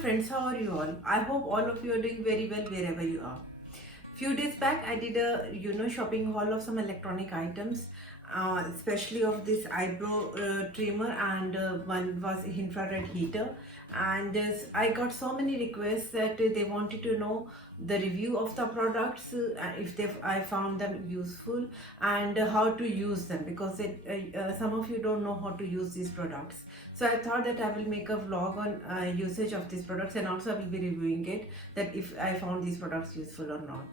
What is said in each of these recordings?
friends, how are you all? I hope all of you are doing very well wherever you are. Few days back I did a shopping haul of some electronic items, especially of this eyebrow trimmer, and one was infrared heater. And I got so many requests that they wanted to know the review of the products, if they I found them useful, and how to use them, because some of you don't know how to use these products. So I thought that I will make a vlog on usage of these products, and also I will be reviewing it, that if I found these products useful or not.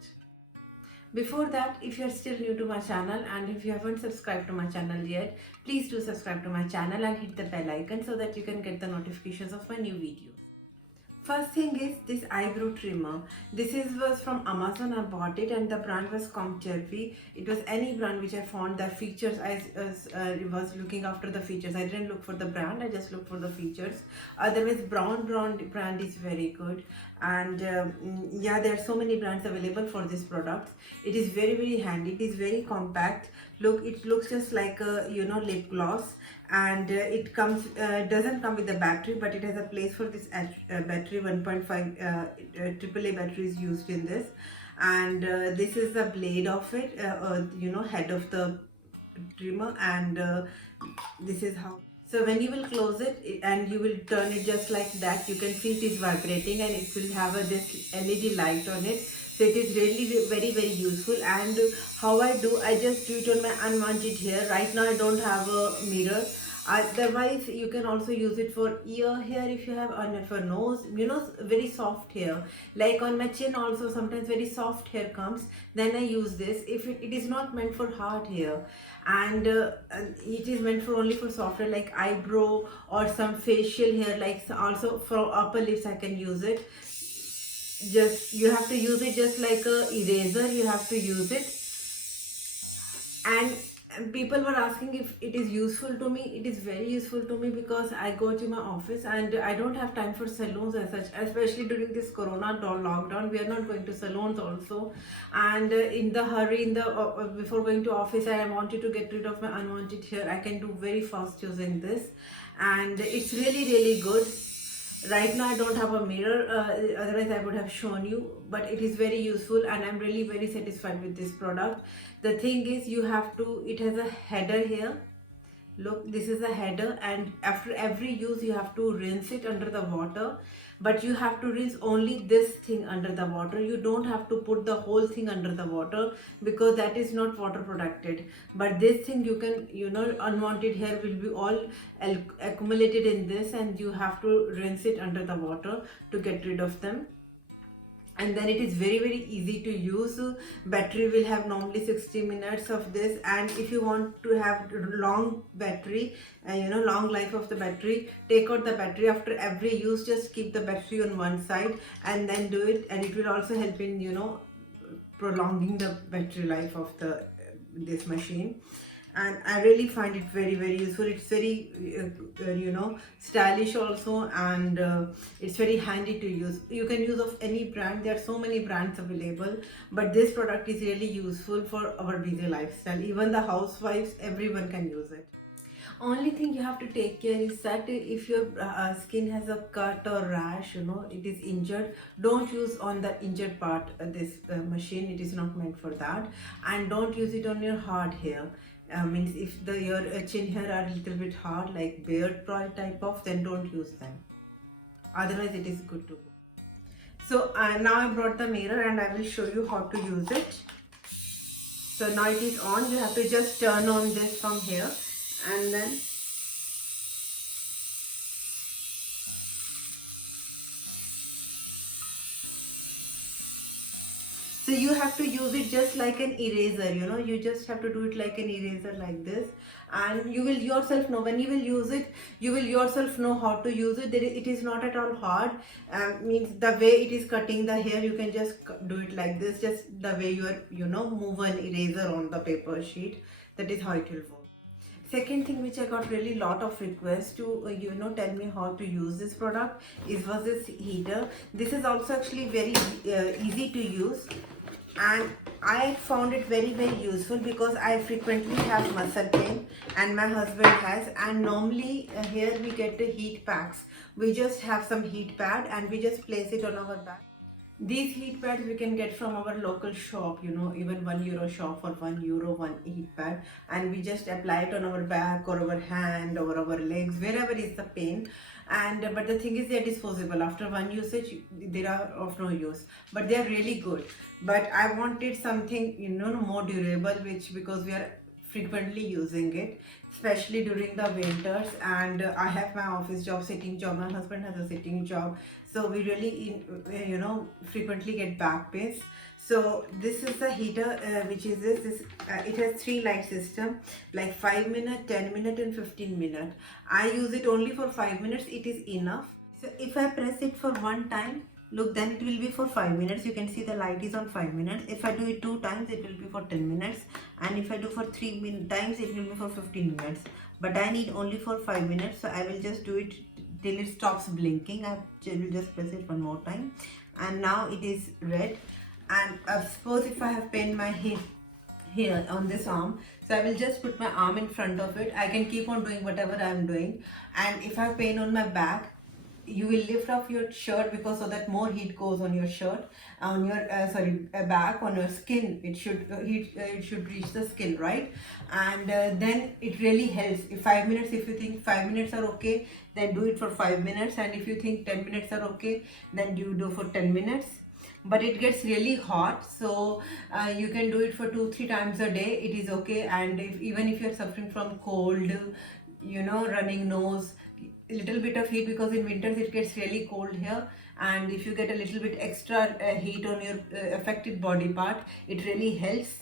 Before that, if you are still new to my channel and if you haven't subscribed to my channel yet, please do subscribe to my channel and hit the bell icon so that you can get the notifications of my new videos. First thing is this eyebrow trimmer. Was from Amazon. I bought it and the brand was Comtervi. It was any brand which I found the features. I was looking after the features. I didn't look for the brand. I just looked for the features. Otherwise, Brown brand is very good. And yeah, there are so many brands available for this product. It is very handy. It is very compact. Look, it looks just like a lip gloss, and it comes doesn't come with the battery, but it has a place for this battery. 1.5 AAA battery is used in this, and this is the blade of it, head of the trimmer, and this is how. So when you will close it and you will turn it just like that, you can feel it is vibrating, and it will have this LED light on it. So it is really very useful. And how I just do it on my unwanted hair. Right now I don't have a mirror. Otherwise, you can also use it for ear hair if you have, on for nose, very soft hair. Like on my chin also, sometimes very soft hair comes. Then I use this. If it is not meant for hard hair, and it is meant for only for soft hair, like eyebrow or some facial hair, like also for upper lips I can use it. Just you have to use it just like a eraser. You have to use it. And people were asking if it is useful to me. It is very useful to me because I go to my office and I don't have time for salons as such, especially during this corona lockdown. We are not going to salons also, and in the hurry, before going to office, I wanted to get rid of my unwanted hair. I can do very fast using this, and it's really good. Right now I don't have a mirror, otherwise I would have shown you, but it is very useful and I'm really very satisfied with this product. The thing is, it has a header here. Look, this is a header, and after every use you have to rinse it under the water, but you have to rinse only this thing under the water. You don't have to put the whole thing under the water, because that is not water protected. But this thing, you can, unwanted hair will be all accumulated in this, and you have to rinse it under the water to get rid of them. And then it is very easy to use. Battery will have normally 60 minutes of this, and if you want to have long battery, long life of the battery, take out the battery after every use. Just keep the battery on one side and then do it, and it will also help in prolonging the battery life of this machine. And I really find it very useful. It's very stylish also, and it's very handy to use. You can use of any brand. There are so many brands available, but this product is really useful for our busy lifestyle. Even the housewives, everyone can use it. Only thing you have to take care is that if your skin has a cut or rash, it is injured, don't use on the injured part this machine. It is not meant for that. And don't use it on your hard hair. Means if your chin hair are a little bit hard, like beard type of, then don't use them. Otherwise it is good to go. So now I brought the mirror and I will show you how to use it. So now it is on. You have to just turn on this from here, and then so you have to use it just like an eraser. You just have to do it like an eraser, like this, and you will yourself know when you will use it. You will yourself know how to use it. It is not at all hard. Means the way it is cutting the hair, you can just do it like this, just the way you are move an eraser on the paper sheet. That is how it will work. Second thing which I got really lot of requests to tell me how to use this product was this heater. This is also actually very easy to use, and I found it very useful because I frequently have muscle pain and my husband has, and normally here we get the heat packs. We just have some heat pad and we just place it on our back. These heat pads we can get from our local shop, you know, even €1 shop for €1 one heat pad, and we just apply it on our back or our hand or our legs, wherever is the pain. And but the thing is they're disposable. After one usage they are of no use, but they are really good. But I wanted something, you know, more durable, which because we are frequently using it, especially during the winters. And I have my office job, sitting job, my husband has a sitting job, so we really you know, frequently get back pains. So this is the heater, which is this it has 3 light system, like 5 minute, 10 minute and 15 minute. I use it only for 5 minutes, it is enough. So if I press it for one time, look, then it will be for 5 minutes. You can see the light is on 5 minutes. If I do it 2 times, it will be for 10 minutes, and if I do for 3 times, it will be for 15 minutes. But I need only for 5 minutes, so I will just do it till it stops blinking. I will just press it one more time, and now it is red. And suppose if I have pain my hip here on this arm, so I will just put my arm in front of it. I can keep on doing whatever I am doing. And if I have pain on my back, you will lift off your shirt, because so that more heat goes on your shirt, on your back, on your skin. It should it should reach the skin, right? And then it really helps. If 5 minutes, if you think 5 minutes are okay, then do it for 5 minutes, and if you think 10 minutes are okay, then you do for 10 minutes. But it gets really hot, so you can do it for 2-3 times a day, it is okay. And even if you're suffering from cold, you know, running nose, a little bit of heat, because in winters it gets really cold here, and if you get a little bit extra heat on your affected body part, it really helps.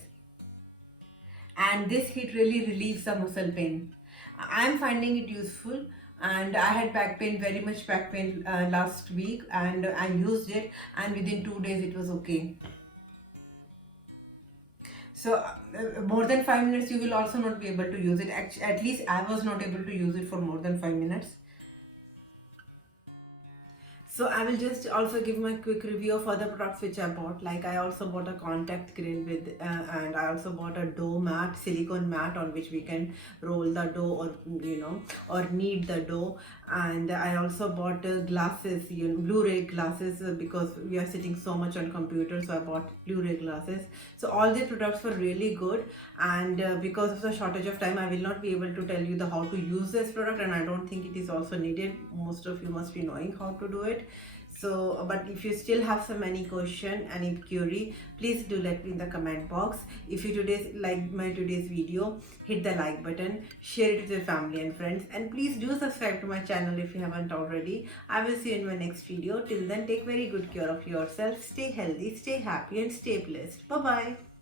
And this heat really relieves the muscle pain. I am finding it useful, and I had back pain, very much back pain last week, and I used it, and within 2 days it was okay. So more than 5 minutes you will also not be able to use it. At least I was not able to use it for more than 5 minutes. So I will just also give my quick review of other products which I bought. Like I also bought a contact grill with, and I also bought a dough mat, silicone mat, on which we can roll the dough, or you know, or knead the dough. And I also bought glasses, you know, Blu-ray glasses, because we are sitting so much on computers. So I bought Blu-ray glasses. So all the products were really good, and because of the shortage of time, I will not be able to tell you the how to use this product, and I don't think it is also needed. Most of you must be knowing how to do it. So but if you still have some any question, any query, please do let me in the comment box. If you like my today's video, hit the like button, share it with your family and friends, and please do subscribe to my channel if you haven't already. I will see you in my next video. Till then, take very good care of yourself, stay healthy, stay happy, and stay blessed. Bye bye.